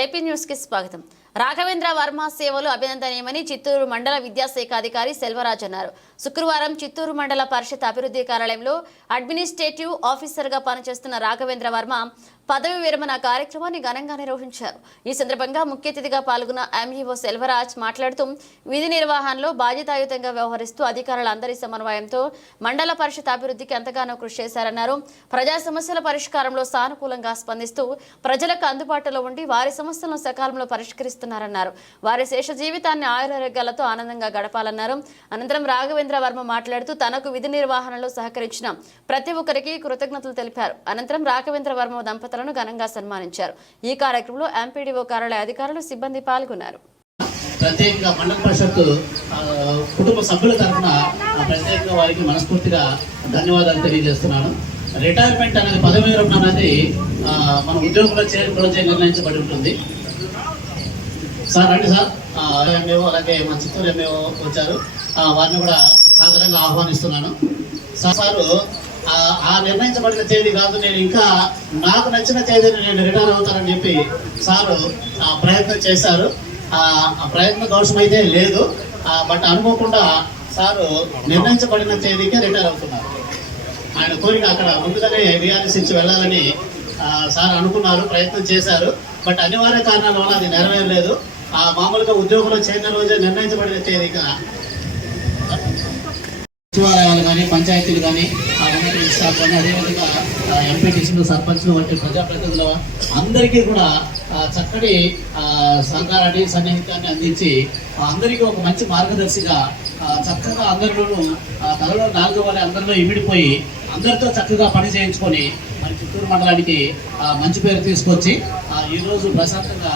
AP news కి స్వాగతం. రాఘవేంద్ర వర్మ సేవలు అభినందనీయమని చిత్తూరు మండల విద్యాశాఖ అధికారి సెల్వరాజ్ అన్నారు. శుక్రవారం చిత్తూరు మండల పరిషత్ అభివృద్ధి కార్యాలయంలో అడ్మినిస్ట్రేటివ్ ఆఫీసర్ గా పనిచేస్తున్న రాఘవేంద్ర వర్మ పదవి విరమణ కార్యక్రమాన్ని ఘనంగా నిర్వహించారు. ఈ సందర్భంగా ముఖ్య అతిథిగా పాల్గొన్న ఎంఈఓ సెల్వరాజ్ మాట్లాడుతూ విధి నిర్వహణలో బాధ్యతాయుతంగా వ్యవహరిస్తూ అధికారులందరి సమన్వయంతో మండల పరిషత్ అభివృద్ధికి ఎంతగానో కృషి చేశారన్నారు. ప్రజా సమస్యల పరిష్కారంలో సానుకూలంగా స్పందిస్తూ ప్రజలకు అందుబాటులో ఉండి వారి సమస్యలను సకాలంలో పరిష్కరిస్తున్నారన్నారు. వారి శేష జీవితాన్ని ఆయురారోగ్యాలతో ఆనందంగా గడపాలన్నారు. అనంతరం రాఘవేంద్ర వర్మ మాట్లాడుతూ తనకు విధి నిర్వహణలో సహకరించిన ప్రతి ఒక్కరికి కృతజ్ఞతలు తెలిపారు. అనంతరం రాఘవేంద్ర వర్మ దంపతులను ఘనంగా సన్మానించారు. ఈ కార్యక్రమంలో ఎంపీడీఓ కార్యాలయ అధికారులు సిబ్బంది పాల్గొన్నారు. ప్రత్యేకంగా మండల పరిషత్ కుటుంబ సభ్యుల తరఫున ప్రత్యేకంగా వారికి మనస్ఫూర్తిగా ధన్యవాదాలు తెలియజేస్తున్నాను. రిటైర్మెంట్ అనేది పదవి విరమణ అనేది మన ఉద్యోగంలో చేరుకోవడం నిర్ణయించబడి ఉంటుంది. సార్ రండి సార్, ఎంఏఓ అలాగే మన చిత్తూరు ఎంఏఓ వచ్చారు, వారిని కూడా సాధారణంగా ఆహ్వానిస్తున్నాను. సారు ఆ నిర్ణయించబడిన తేదీ కాదు, నేను ఇంకా నాకు నచ్చిన తేదీని నేను రిటైర్ అవుతానని చెప్పి సారు ప్రయత్నం చేశారు. ఆ ప్రయత్న దోషం అయితే లేదు, బట్ అనుకోకుండా సారు నిర్ణయించబడిన తేదీకే రిటైర్ అవుతున్నారు. ఆయన కోరిక అక్కడ ముందుగానే రియాలిస్ ఇచ్చి వెళ్ళాలని సార్ అనుకున్నారు, ప్రయత్నం చేశారు. బట్ అనివార్య కారణాల వల్ల అది నెరవేరలేదు. మామూలుగా ఉద్యోగంలో చేరిన రోజే నిర్ణయించబడిన తేదీగా సచివాలయాలు కానీ పంచాయతీలు కానీ స్టాఫ్ కానీ అదేవిధంగా ఎంపీటీసీలు సర్పంచ్లు వంటి ప్రజాప్రతినిధుల అందరికీ కూడా చక్కటి సహకారాన్ని సన్నిహితాన్ని అందించి అందరికీ ఒక మంచి మార్గదర్శిగా చక్కగా అందరిలోనూ తలలో నాలుగు వాళ్ళ అందరిలో ఇమిడిపోయి అందరితో చక్కగా పని చేయించుకొని మరి చిత్తూరు మండలానికి మంచి పేరు తీసుకొచ్చి ఈరోజు ప్రశాంతంగా